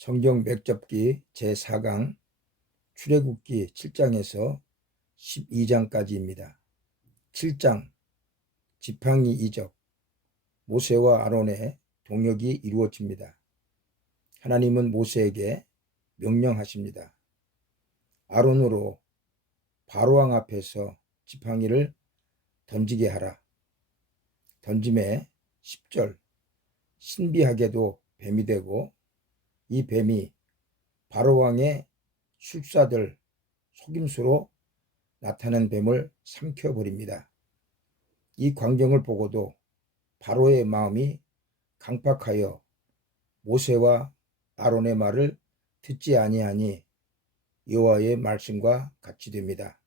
성경 맥접기 제4강 출애굽기 7장에서 12장까지입니다. 7장 지팡이 이적, 모세와 아론의 동역이 이루어집니다. 하나님은 모세에게 명령하십니다. 아론으로 바로왕 앞에서 지팡이를 던지게 하라. 던짐에 10절, 신비하게도 뱀이 되고 이 뱀이 바로왕의 술사들 속임수로 나타난 뱀을 삼켜버립니다. 이 광경을 보고도 바로의 마음이 강팍하여 모세와 아론의 말을 듣지 아니하니 여호와의 말씀과 같이 됩니다.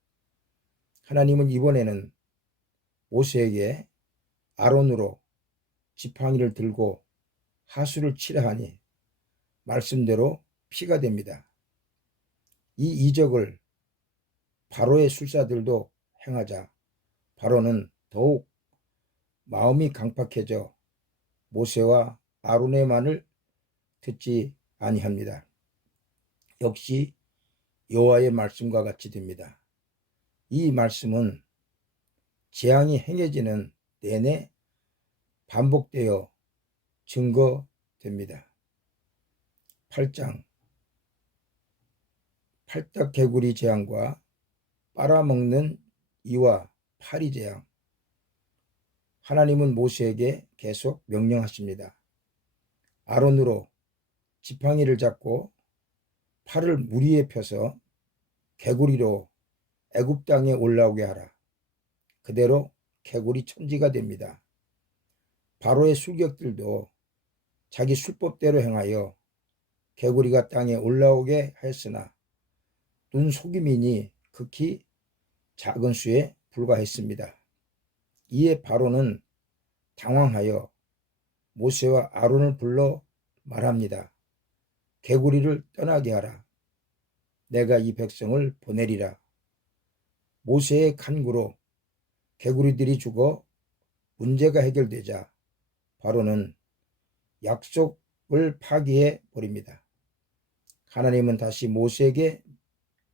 하나님은 이번에는 모세에게 아론으로 지팡이를 들고 하수를 치라 하니 말씀대로 피가 됩니다. 이 이적을 바로의 술사들도 행하자 바로는 더욱 마음이 강팍해져 모세와 아론의 말을 듣지 아니합니다. 역시 여호와의 말씀과 같이 됩니다. 이 말씀은 재앙이 행해지는 내내 반복되어 증거됩니다. 8장 팔딱개구리 재앙과 빨아먹는 이와 파리 재앙. 하나님은 모세에게 계속 명령하십니다. 아론으로 지팡이를 잡고 팔을 물 위에 펴서 개구리로 애굽 땅에 올라오게 하라. 그대로 개구리 천지가 됩니다. 바로의 술객들도 자기 술법대로 행하여 개구리가 땅에 올라오게 하였으나 눈 속임이니 극히 작은 수에 불과했습니다. 이에 바로는 당황하여 모세와 아론을 불러 말합니다. 개구리를 떠나게 하라. 내가 이 백성을 보내리라. 모세의 간구로 개구리들이 죽어 문제가 해결되자 바로는 약속을 파기해 버립니다. 하나님은 다시 모세에게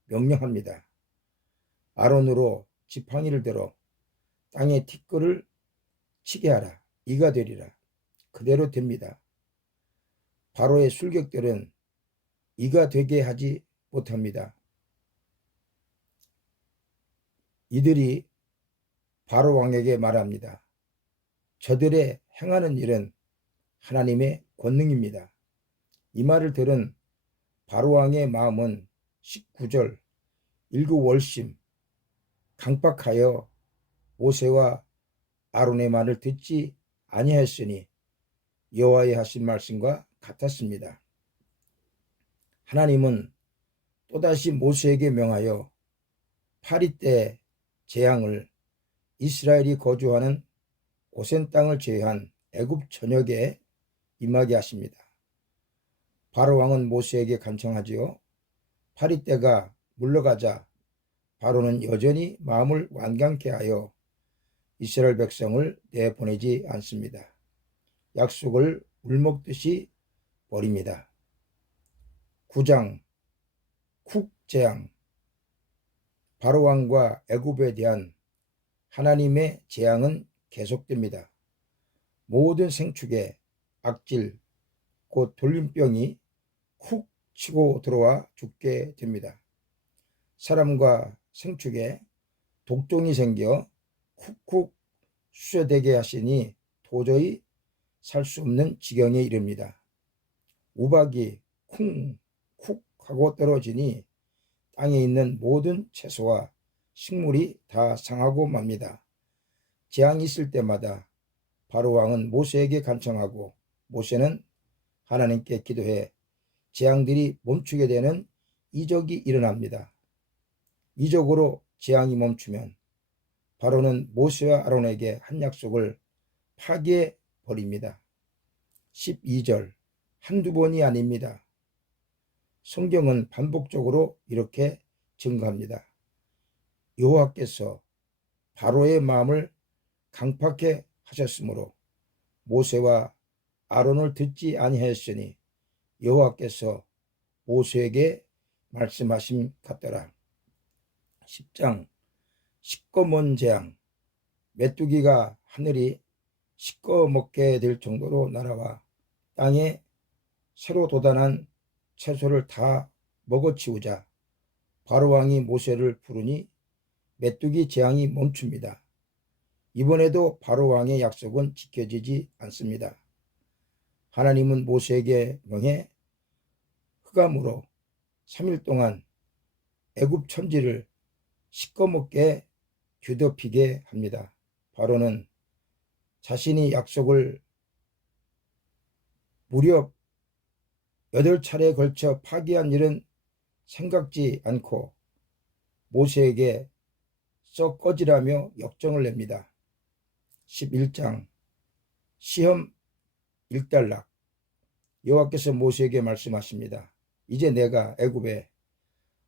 명령합니다. 아론으로 지팡이를 들어 땅에 티끌을 치게 하라. 이가 되리라. 그대로 됩니다. 바로의 술객들은 이가 되게 하지 못합니다. 이들이 바로 왕에게 말합니다. 저들의 행하는 일은 하나님의 권능입니다. 이 말을 들은 바로 왕의 마음은 19절 일구월심 강팍하여 모세와 아론의 말을 듣지 아니하였으니 여호와의 하신 말씀과 같았습니다. 하나님은 또다시 모세에게 명하여 파리 때 재앙을 이스라엘이 거주하는 고센 땅을 제외한 애굽 전역에 임하게 하십니다. 바로 왕은 모세에게 간청하지요. 파리 때가 물러가자 바로는 여전히 마음을 완강케 하여 이스라엘 백성을 내보내지 않습니다. 약속을 울먹듯이 버립니다. 9장 쿡 재앙. 바로 왕과 애굽에 대한 하나님의 재앙은 계속됩니다. 모든 생축에 악질 곧 돌림병이 쿡 치고 들어와 죽게 됩니다. 사람과 생축에 독종이 생겨 쿡쿡 쑤셔대게 하시니 도저히 살 수 없는 지경에 이릅니다. 우박이 쿵쿡 하고 떨어지니 땅에 있는 모든 채소와 식물이 다 상하고 맙니다. 재앙이 있을 때마다 바로 왕은 모세에게 간청하고 모세는 하나님께 기도해 재앙들이 멈추게 되는 이적이 일어납니다. 이적으로 재앙이 멈추면 바로는 모세와 아론에게 한 약속을 파기해 버립니다. 12절 한두 번이 아닙니다. 성경은 반복적으로 이렇게 증거합니다. 여호와께서 바로의 마음을 강팍해 하셨으므로 모세와 아론을 듣지 아니하였으니 여호와께서 모세에게 말씀하심 같더라. 10장 시꺼먼 재앙. 메뚜기가 하늘이 시꺼멓게 될 정도로 날아와 땅에 새로 돋아난 채소를 다 먹어치우자 바로왕이 모세를 부르니 메뚜기 재앙이 멈춥니다. 이번에도 바로왕의 약속은 지켜지지 않습니다. 하나님은 모세에게 명해 흑암으로 3일 동안 애굽 천지를 시꺼멓게 뒤덮이게 합니다. 바로는 자신이 약속을 무려 8차례에 걸쳐 파기한 일은 생각지 않고 모세에게 썩 꺼지라며 역정을 냅니다. 11장 시험 일단락. 여호와께서 모세에게 말씀하십니다. 이제 내가 애굽에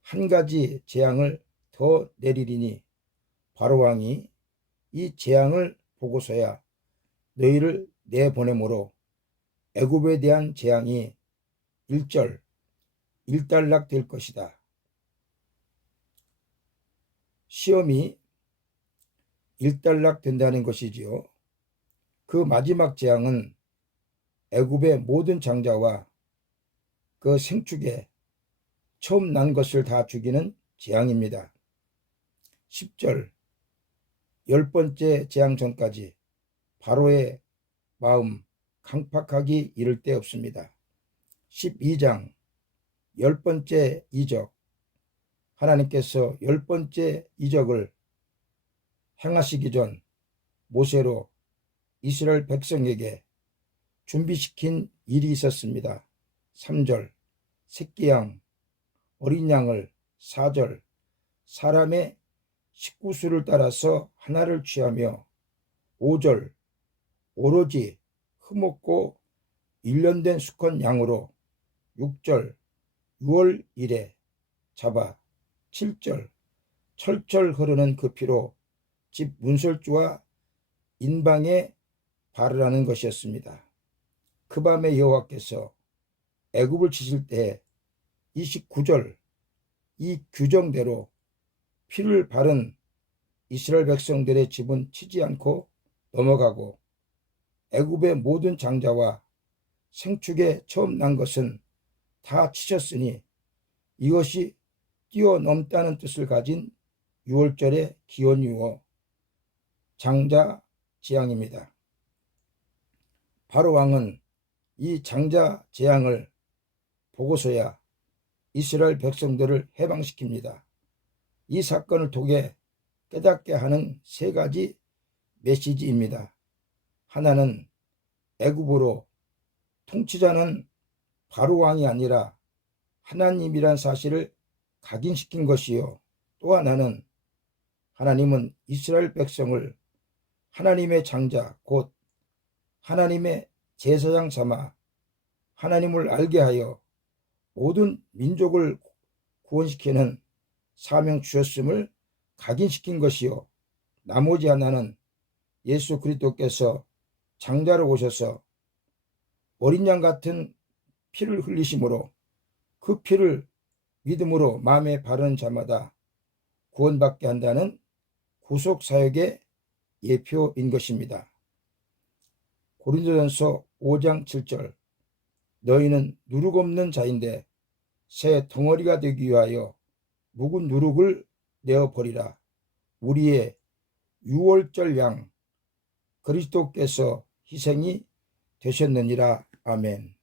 한 가지 재앙을 더 내리리니 바로왕이 이 재앙을 보고서야 너희를 내보내므로 애굽에 대한 재앙이 일단락 될 것이다. 시험이 일단락 된다는 것이지요. 그 마지막 재앙은 애굽의 모든 장자와 그 생축에 처음 난 것을 다 죽이는 재앙입니다. 10절 10번째 재앙 전까지 바로의 마음 강팍하기 이를 데 없습니다. 12장 10번째 이적. 하나님께서 10번째 이적을 행하시기 전 모세로 이스라엘 백성에게 준비시킨 일이 있었습니다. 3절 새끼양 어린 양을 4절 사람의 식구수를 따라서 하나를 취하며 5절 오로지 흠없고 1년 된 수컷 양으로 6절 6월 1에 잡아 7절 철철 흐르는 그 피로 집 문설주와 인방에 바르라는 것이었습니다. 그 밤에 여호와께서 애굽을 치실 때 29절 이 규정대로 피를 바른 이스라엘 백성들의 집은 치지 않고 넘어가고 애굽의 모든 장자와 생축에 처음 난 것은 다 치셨으니 이것이 뛰어넘다는 뜻을 가진 6월절의 기원유어 장자 재앙입니다. 바로왕은 이 장자 재앙을 보고서야 이스라엘 백성들을 해방시킵니다. 이 사건을 통해 깨닫게 하는 3가지 메시지입니다. 하나는 애굽으로 통치자는 바로왕이 아니라 하나님이란 사실을 각인시킨 것이요. 또 하나는 하나님은 이스라엘 백성을 하나님의 장자 곧 하나님의 제사장 삼아 하나님을 알게 하여 모든 민족을 구원시키는 사명 주셨음을 각인시킨 것이요. 나머지 하나는 예수 그리스도께서 장자로 오셔서 어린 양 같은 피를 흘리심으로 그 피를 믿음으로 마음에 바르는 자마다 구원받게 한다는 구속사역의 예표인 것입니다. 고린도전서 5장 7절 너희는 누룩 없는 자인데 새 덩어리가 되기 위하여 묵은 누룩을 내어버리라. 우리의 유월절 양 그리스도께서 희생이 되셨느니라. 아멘.